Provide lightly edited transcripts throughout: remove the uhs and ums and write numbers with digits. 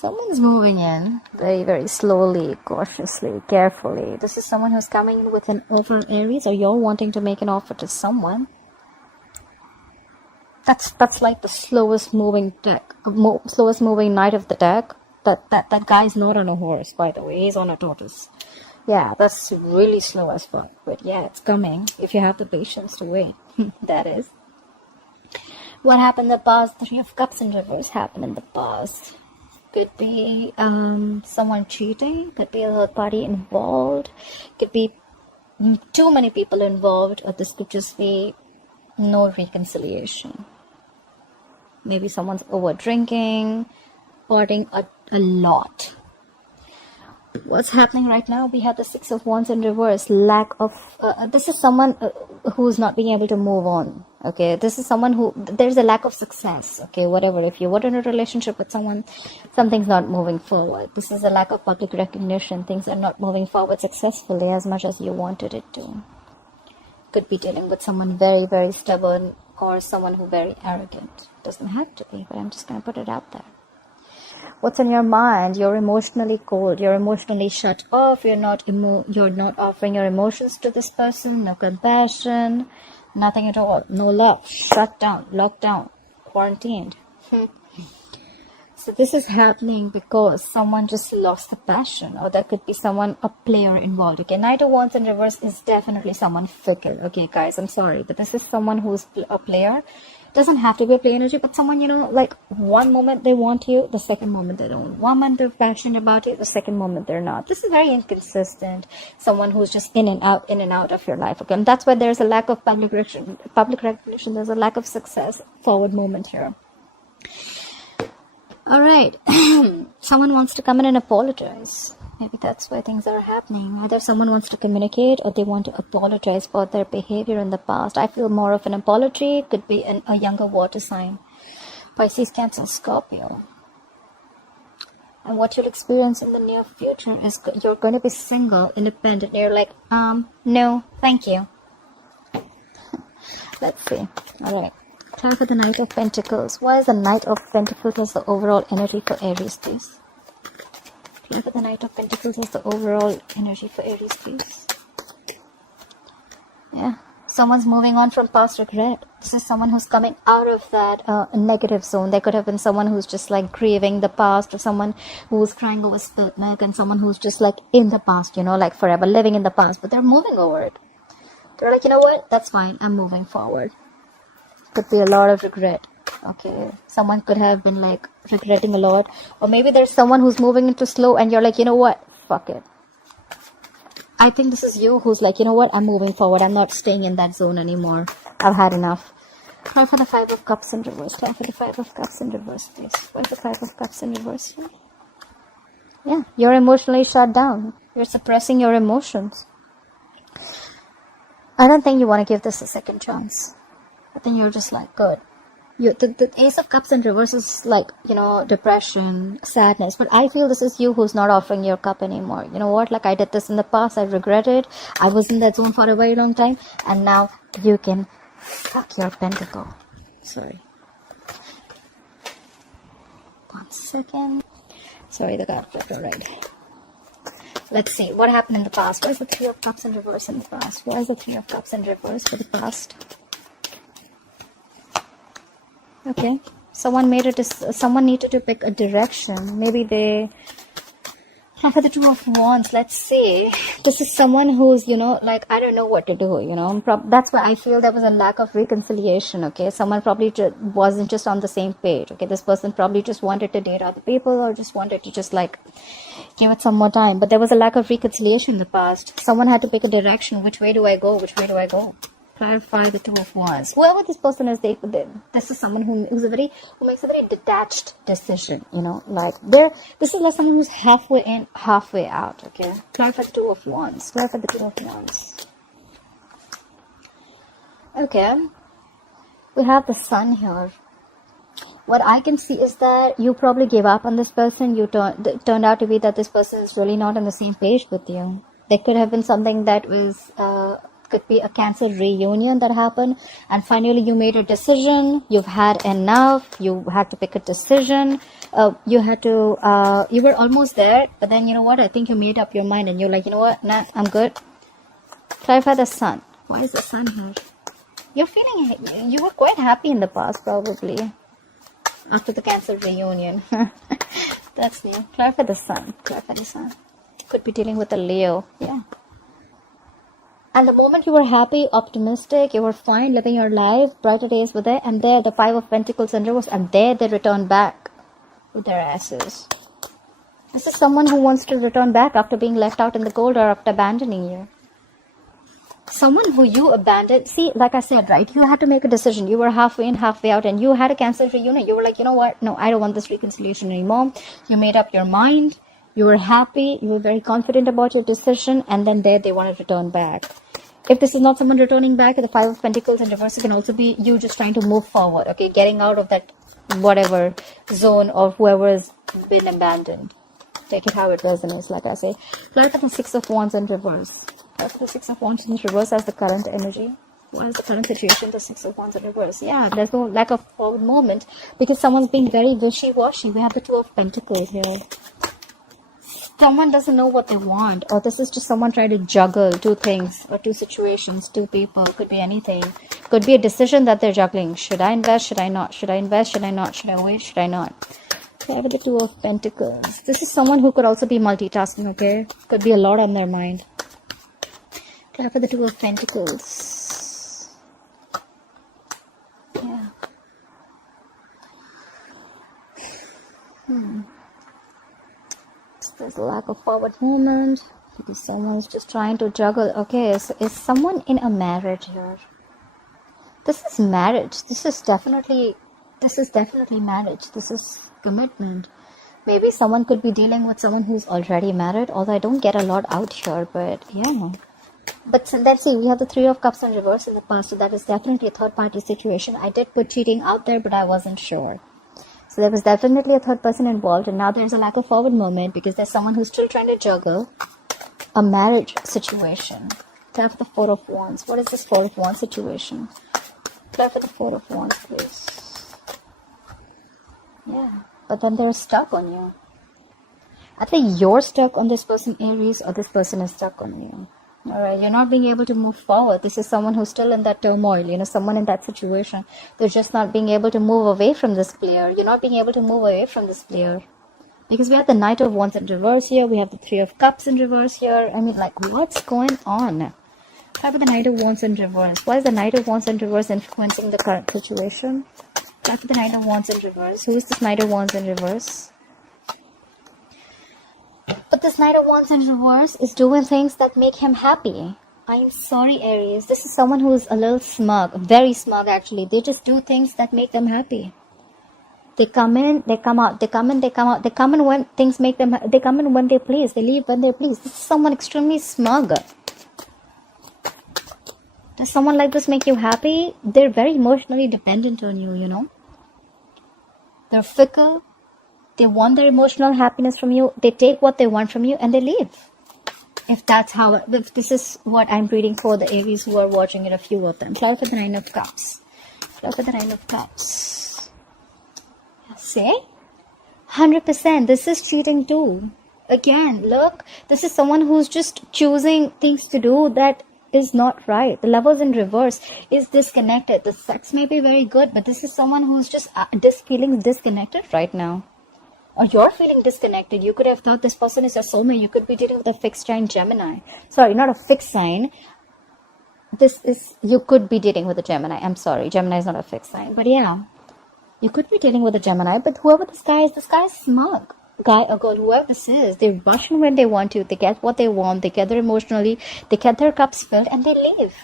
Someone's moving in very, very slowly, cautiously, carefully. This is someone who's coming in with an offer, Aries, or you're wanting to make an offer to someone. That's like the slowest moving deck, slowest moving knight of the deck. That guy's not on a horse, by the way. He's on a tortoise. Yeah, that's really slow as fuck. But yeah, it's coming if you have the patience to wait. That is. What happened in the past? 3 of Cups in reverse happened in the past. Could be someone cheating. Could be a third party involved. Could be too many people involved. Or this could just be no reconciliation. Maybe someone's over drinking, partying a lot. What's happening right now? We have the 6 of Wands in reverse. Lack of this is someone who's not being able to move on. Okay, this is someone who there's a lack of success. Okay, whatever, if you were in a relationship with someone, something's not moving forward. This is a lack of public recognition. Things are not moving forward successfully as much as you wanted it to. Could be dealing with someone very, very stubborn, or someone who very arrogant. Doesn't have to be, but I'm just gonna put it out there. What's in your mind? You're emotionally cold. You're emotionally shut off. You're not offering your emotions to this person. No compassion. Nothing at all. No love. Shut down. Locked down. Quarantined. So this is happening because someone just lost the passion, or there could be someone, a player involved. Okay, Knight of Wands in reverse is definitely someone fickle. Okay, guys, I'm sorry, but this is someone who's a player. Doesn't have to be a play energy, but someone, you know, like one moment they want you, the second moment they don't. One moment they're passionate about it, the second moment they're not. This is very inconsistent. Someone who's just in and out of your life. Okay, and that's why there's a lack of public recognition. There's a lack of success. Forward moment here. All right. Someone wants to come in and apologize. Maybe that's why things are happening. Either someone wants to communicate, or they want to apologize for their behavior in the past. I feel more of an apology. Could be a younger water sign. Pisces, Cancer, Scorpio. And what you'll experience in the near future is you're going to be single, independent. You're like, no, thank you. Let's see. All right. Try for the Knight of Pentacles. Why is the Knight of Pentacles as the overall energy for Aries, please? Try for the Knight of Pentacles as the overall energy for Aries, please. Yeah. Someone's moving on from past regret. This is someone who's coming out of that negative zone. There could have been someone who's just like grieving the past, or someone who's crying over spilt milk, and someone who's just like in the past, you know, like forever living in the past, but they're moving over it. They're like, you know what? That's fine. I'm moving forward. Could be a lot of regret. Okay, someone could have been like regretting a lot, or maybe there's someone who's moving into slow and you're like, you know what, fuck it. I think this is you who's like, you know what, I'm moving forward. I'm not staying in that zone anymore. I've had enough. Try for the 5 of Cups in reverse. Try for the 5 of Cups in reverse, please. Where's the 5 of Cups in reverse here? Yeah, you're emotionally shut down. You're suppressing your emotions. I don't think you want to give this a second chance. But then you're just like, good. The Ace of Cups in reverse is like, you know, depression, sadness. But I feel this is you who's not offering your cup anymore. You know what? Like, I did this in the past. I regret it. I was in that zone for a very long time. And now you can fuck your pentacle. Sorry. 1 second. Sorry, the card flipped. Alright. Let's see. What happened in the past? Why is the 3 of Cups in reverse in the past? Why is the 3 of Cups in reverse for the past? Okay, someone needed to pick a direction. Maybe they for the 2 of Wands. Let's see. This is someone who's, you know, like, I don't know what to do, you know. That's why I feel there was a lack of reconciliation. Okay, someone probably wasn't just on the same page. Okay, this person probably just wanted to date other people, or just wanted to just like give it some more time. But there was a lack of reconciliation in the past. Someone had to pick a direction. Which way do I go? Which way do I go? Clarify the 2 of Wands. Whoever this person is, this is someone who makes a very detached decision, you know, like this is like someone who's halfway in, halfway out. Okay, clarify the 2 of Wands. Clarify the 2 of Wands. Okay, we have the Sun here. What I can see is that you probably gave up on this person. Turned out to be that this person is really not on the same page with you. There could have been something that was Could be a Cancer reunion that happened, and finally you made a decision. You've had enough. You had to pick a decision. You were almost there, but then you know what? I think you made up your mind, and you're like, you know what? Nah, I'm good. Clarify the sun. Why is the sun here? You're feeling, you were quite happy in the past, probably, after the Cancer reunion. That's new. Clarify the sun. Clarify the sun. Could be dealing with a Leo. Yeah. And the moment you were happy, optimistic, you were fine, living your life, brighter days were there, and there the Five of Pentacles and reverse, and there they return back with their asses. This is someone who wants to return back after being left out in the cold or after abandoning you. Someone who you abandoned. See, like I said, right, you had to make a decision. You were halfway in, halfway out, and you had a Cancer reunion. You were like, you know what? No, I don't want this reconciliation anymore. You made up your mind. You were happy. You were very confident about your decision, and then there they want to return back. If this is not someone returning back, the Five of Pentacles in reverse, it can also be you just trying to move forward, okay? Getting out of that whatever zone of whoever has been abandoned. Take it how it resonates, like I say. Clarify the Six of Wands in reverse. Clarify the Six of Wands in reverse as the current energy. What is the current situation? The Six of Wands in reverse. Yeah, there's no lack of forward movement because someone's being very wishy-washy. We have the Two of Pentacles here. Someone doesn't know what they want, or this is just someone trying to juggle two things or two situations, two people. Could be anything. Could be a decision that they're juggling. Should I invest? Should I not? Should I invest? Should I not? Should I wait? Should I not? Okay, with the Two of Pentacles. This is someone who could also be multitasking, okay? Could be a lot on their mind. Okay, for the Two of Pentacles. Yeah. There's a lack of forward movement because someone's just trying to juggle. Okay, so is someone in a marriage here? This is marriage. This is definitely marriage. This is commitment. Maybe someone could be dealing with someone who's already married, although I don't get a lot out here, but yeah. But let's see, we have the Three of Cups in reverse in the past, so that is definitely a third party situation. I did put cheating out there, but I wasn't sure. So there was definitely a third person involved, and now there's a lack of forward movement because there's someone who's still trying to juggle a marriage situation. Clap for the Four of Wands. What is this Four of Wands situation? Clap for the Four of Wands, please. Yeah, but then they're stuck on you. Either you're stuck on this person, Aries, or this person is stuck on you. Alright, you're not being able to move forward. This is someone who's still in that turmoil, you know, someone in that situation. They're just not being able to move away from this player. You're not being able to move away from this player. Because we have the Knight of Wands in reverse here. We have the Three of Cups in reverse here. I mean, like, what's going on? How about the Knight of Wands in reverse? Why is the Knight of Wands in reverse influencing the current situation? How about the Knight of Wands in reverse? Who is this Knight of Wands in reverse? But this Knight of Wands in reverse is doing things that make him happy. I'm sorry, Aries. This is someone who is a little smug. Very smug, actually. They just do things that make them happy. They come in, they come out. They come in, they come out. They come in when things make them... They come in when they please. They leave when they please. This is someone extremely smug. Does someone like this make you happy? They're very emotionally dependent on you, you know. They're fickle. They want their emotional happiness from you. They take what they want from you and they leave. If this is what I'm reading for the Aries who are watching it, a few of them. Clarify the Nine of Cups. Clarify the Nine of Cups. See? 100%. This is cheating too. Again, look. This is someone who's just choosing things to do that is not right. The Lovers in reverse is disconnected. The sex may be very good, but this is someone who's just feeling disconnected right now. Or you're feeling disconnected. You could have thought this person is your soulmate. You could be dealing with a fixed sign Gemini. Sorry, not a fixed sign. You could be dealing with a Gemini. I'm sorry, Gemini is not a fixed sign. But yeah, you could be dealing with a Gemini. But whoever this guy is smug. Guy or girl, whoever this is, they rush in when they want to. They get what they want. They gather emotionally. They get their cups filled and they leave.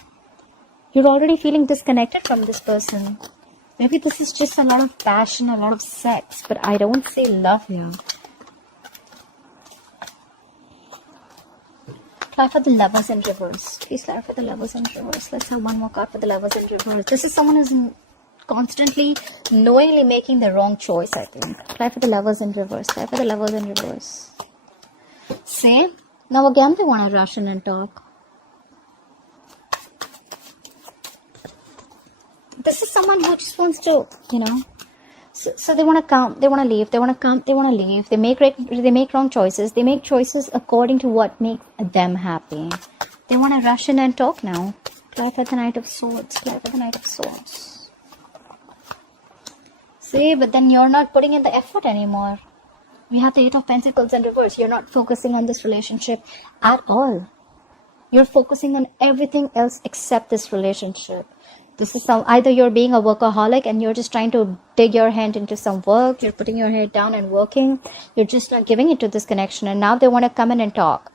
You're already feeling disconnected from this person. Maybe this is just a lot of passion, a lot of sex, but I don't see love here. Clarify the Lovers in reverse. Please clarify the Lovers in reverse. Let's have one more card for the Lovers in reverse. This is someone who's constantly, knowingly making the wrong choice, I think. Clarify the Lovers in reverse. Clarify the Lovers in reverse. See? Now again they want to rush in and talk. this is someone who just wants to, you know, so they want to come, they want to leave, they want to come, they want to leave. They make wrong choices. They make choices according to what makes them happy. They want to rush in and talk now. Life at the Knight of Swords. Life at the Knight of Swords. See, but then you're not putting in the effort anymore. We have the Eight of Pentacles in reverse. You're not focusing on this relationship at all. You're focusing on everything else except this relationship. This is either you're being a workaholic and you're just trying to dig your hand into some work. You're putting your head down and working. You're just not giving it to this connection. And now they want to come in and talk.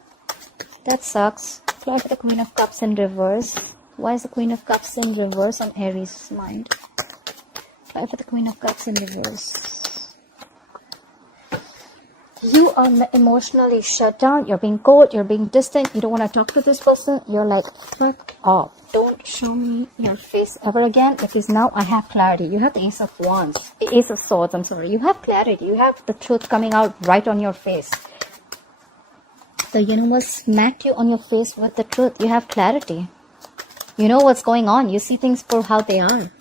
That sucks. Fly for the Queen of Cups in reverse. Why is the Queen of Cups in reverse on Aries' mind? Fly for the Queen of Cups in reverse. You are emotionally shut down. You're being cold. You're being distant. You don't want to talk to this person. You're like, fuck off. Don't show me your face ever again, because now I have clarity. You have the Ace of Wands. Ace of Swords, I'm sorry. You have clarity. You have the truth coming out right on your face. The universe smacked you on your face with the truth. You have clarity. You know what's going on. You see things for how they are.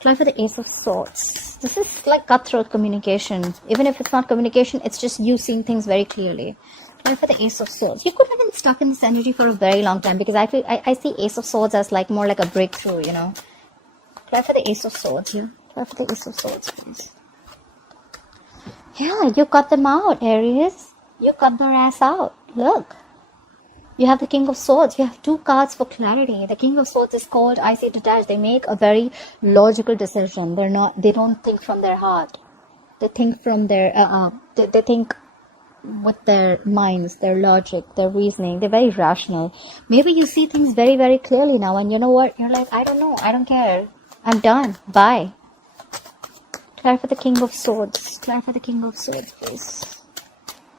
Fly for the Ace of Swords. This is like cutthroat communication. Even if it's not communication, it's just you seeing things very clearly. Fly for the Ace of Swords. You could have been stuck in this energy for a very long time, because I see Ace of Swords as like more like a breakthrough, you know. Fly for the Ace of Swords here. Fly for the Ace of Swords, please. Yeah, you cut them out, Aries. You cut their ass out. Look. You have the King of Swords. You have two cards for clarity. The King of Swords is cold, icy, detached. They make a very logical decision. They don't think from their heart. They think from their, they think with their minds, their logic, their reasoning. They're very rational. Maybe you see things very, very clearly now, and you know what? You're like, I don't know. I don't care. I'm done. Bye. Try for the King of Swords. Try for the King of Swords, please.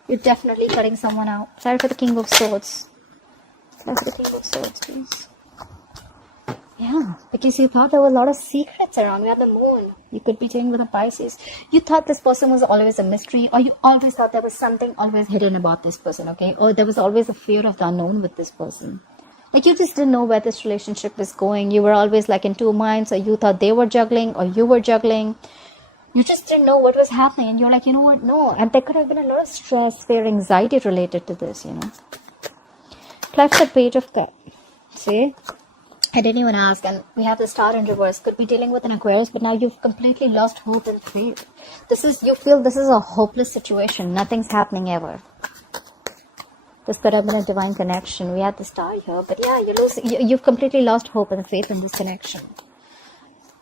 You're definitely cutting someone out. Try for the King of Swords. That's the King of Swords, please. Yeah, because you thought there were a lot of secrets around. We had the moon. You could be dealing with a Pisces. You thought this person was always a mystery, or you always thought there was something always hidden about this person, okay? Or there was always a fear of the unknown with this person. Like, you just didn't know where this relationship was going. You were always like in two minds, or you thought they were juggling, or you were juggling. You just didn't know what was happening, and you're like, you know what? No. And there could have been a lot of stress, fear, anxiety related to this, you know. Fly for the Page of Cups. See? I didn't even ask, and we have the Star in reverse. Could be dealing with an Aquarius, but now you've completely lost hope and faith. You feel this is a hopeless situation. Nothing's happening ever. This could have been a divine connection. We had the Star here, but yeah, you've completely lost hope and faith in this connection.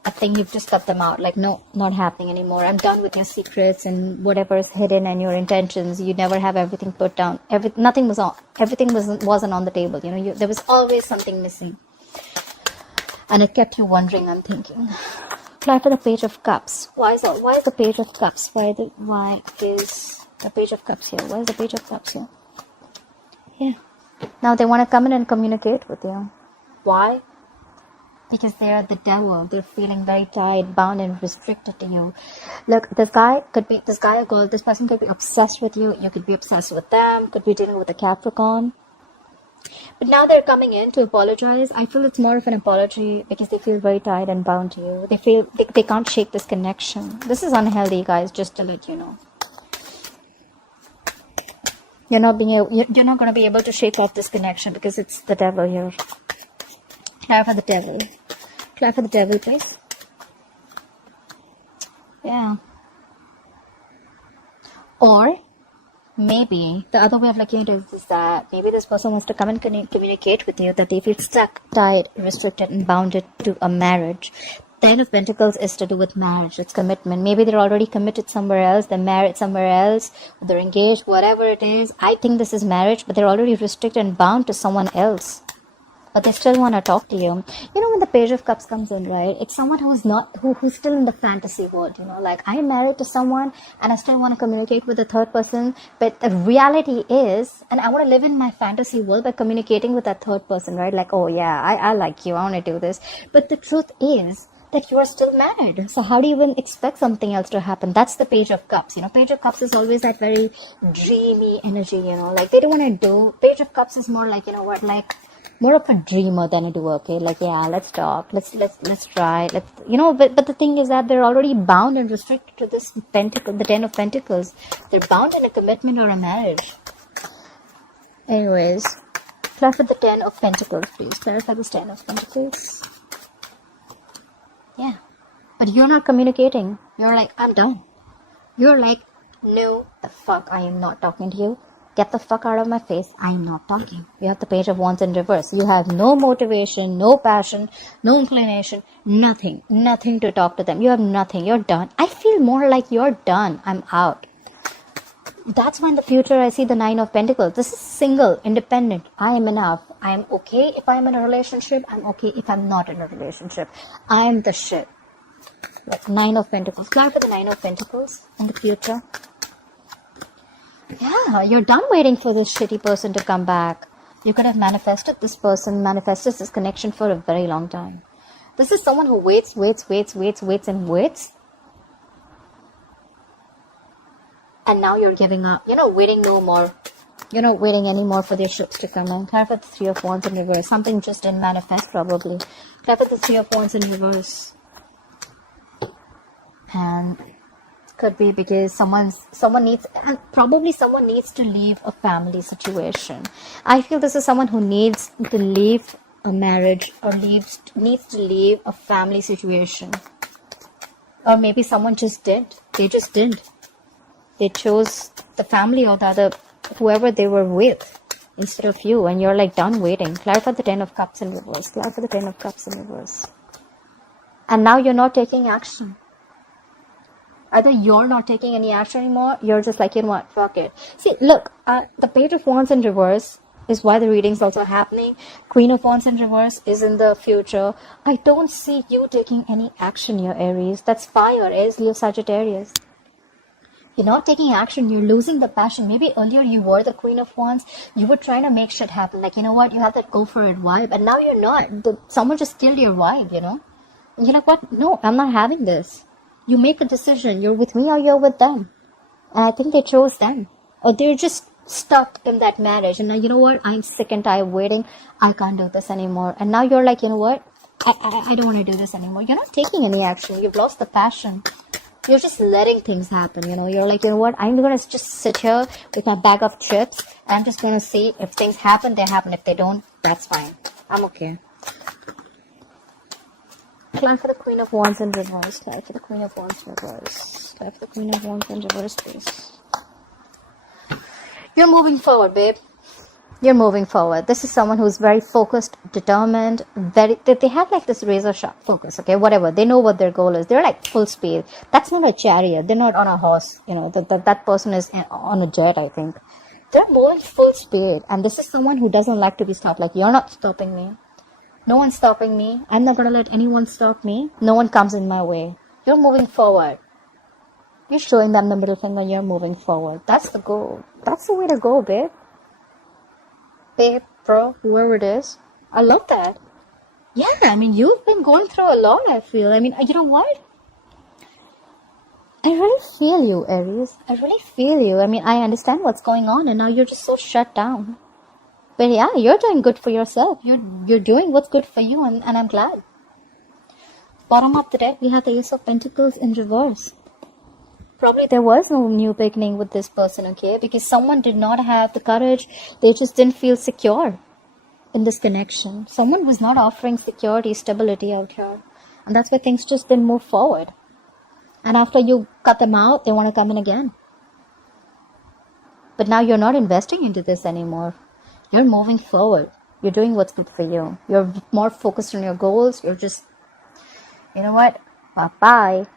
I think you've just cut them out. Like, no, not happening anymore. I'm done with your secrets and whatever is hidden and your intentions. You never have everything put down. Nothing was on. Everything wasn't on the table. You know, there was always something missing, and it kept you wondering. I'm thinking. Fly for the Page of Cups. Why is the Page of Cups? Why is the Page of Cups here? Why is the Page of Cups here? Yeah. Now they want to come in and communicate with you. Why? Because they are the devil. They're feeling very tied, bound, and restricted to you. Look, this guy or girl, this person could be obsessed with you. You could be obsessed with them. Could be dealing with a Capricorn. But now they're coming in to apologize. I feel it's more of an apology because they feel very tied and bound to you. They feel they can't shake this connection. This is unhealthy, guys, just to let you know. You're not going to be able to shake off this connection because it's the devil here. Clear for the devil. Clear for the devil, please. Yeah. Or maybe the other way of looking at it is that maybe this person wants to come and communicate with you that they feel stuck, tied, restricted, and bounded to a marriage. Ten of Pentacles is to do with marriage. It's commitment. Maybe they're already committed somewhere else. They're married somewhere else. They're engaged. Whatever it is. I think this is marriage, but they're already restricted and bound to someone else. But they still want to talk to you. You know, when the Page of Cups comes in, right? It's someone who's still in the fantasy world, you know, like I'm married to someone and I still want to communicate with the third person. But the reality is, and I want to live in my fantasy world by communicating with that third person, right? Like, oh yeah, I like you. I want to do this. But the truth is that you are still married. So how do you even expect something else to happen? That's the Page of Cups. You know, Page of Cups is always that very dreamy energy, you know, like they don't want to do. Page of Cups is more like, you know what, like, more of a dreamer than a doer. Okay, like, yeah, let's talk, let's try, let's, you know. But the thing is that they're already bound and restricted to this pentacle, the 10 of Pentacles. They're bound in a commitment or a marriage. Anyways, clarify the 10 of Pentacles, please. Clarify this 10 of Pentacles. Yeah, but you're not communicating. You're like, I'm done. You're like, no, the fuck, I am not talking to you. Get the fuck out of my face. I am not talking. You have the Page of Wands in reverse. You have no motivation, no passion, no inclination, nothing. Nothing to talk to them. You have nothing. You're done. I feel more like you're done. I'm out. That's why in the future I see the 9 of Pentacles. This is single, independent. I am enough. I am okay if I'm in a relationship. I'm okay if I'm not in a relationship. I am the shit. Like 9 of Pentacles. Clarify the 9 of Pentacles in the future. Yeah, you're done waiting for this shitty person to come back. You could have manifested this person, manifested this connection for a very long time. This is someone who waits. And now you're giving up. You're not waiting no more. You're not waiting anymore for their ships to come in. Clarify the 3 of Wands in reverse. Something just didn't manifest probably. Clarify the 3 of Wands in reverse. And could be because someone needs, and probably someone needs to leave a family situation. I feel this is someone who needs to leave a marriage or needs to leave a family situation. Or maybe someone just did. They just didn't. They chose the family or the other, whoever they were with, instead of you, and you're like done waiting. Clarify the 10 of Cups in reverse. Clarify the 10 of Cups in reverse. And now you're not taking action. Either you're not taking any action anymore, you're just like, you know what, fuck it. See, look, the Page of Wands in reverse is why the reading's also happening. Queen of Wands in reverse is in the future. I don't see you taking any action here, Aries. That's fire, Aries, Leo, Sagittarius. You're not taking action. You're losing the passion. Maybe earlier you were the Queen of Wands. You were trying to make shit happen. Like, you know what, you have that go for it vibe. And now you're not. Someone just killed your vibe, you know. And you're like, what? No, I'm not having this. You make a decision. You're with me or you're with them. And I think they chose them. Or they're just stuck in that marriage. And now, you know what? I'm sick and tired of waiting. I can't do this anymore. And now you're like, you know what? I don't want to do this anymore. You're not taking any action. You've lost the passion. You're just letting things happen, you know. You're like, you know what? I'm going to just sit here with my bag of chips. I'm just going to see if things happen, they happen. If they don't, that's fine. I'm okay. Clarify for the Queen of Wands in reverse. Clarify for the Queen of Wands in reverse. Clarify for the Queen of Wands in reverse, please. You're moving forward, babe. You're moving forward. This is someone who's very focused, determined, they have like this razor sharp focus, okay, whatever. They know what their goal is. They're like full speed. That's not a chariot. They're not on a horse, you know. That person is on a jet, I think. They're moving full speed. And this is someone who doesn't like to be stopped. Like, you're not stopping me. No one's stopping me. I'm not going to let anyone stop me. No one comes in my way. You're moving forward. You're showing them the middle finger. You're moving forward. That's the goal. That's the way to go, babe. Babe, bro, whoever it is. I love that. Yeah, I mean, you've been going through a lot, I feel. I mean, you know what? I really feel you, Aries. I really feel you. I mean, I understand what's going on, and now you're just so shut down. But yeah, you're doing good for yourself. You're doing what's good for you, and I'm glad. Bottom of the deck, we have the Ace of Pentacles in reverse. Probably there was no new beginning with this person, okay? Because someone did not have the courage. They just didn't feel secure in this connection. Someone was not offering security, stability out here. And that's why things just didn't move forward. And after you cut them out, they want to come in again. But now you're not investing into this anymore. You're moving forward. You're doing what's good for you. You're more focused on your goals. You're just, you know what? Bye-bye.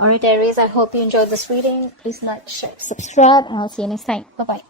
Alright, Aries, I hope you enjoyed this reading. Please like, share, subscribe, and I'll see you next time. Bye-bye.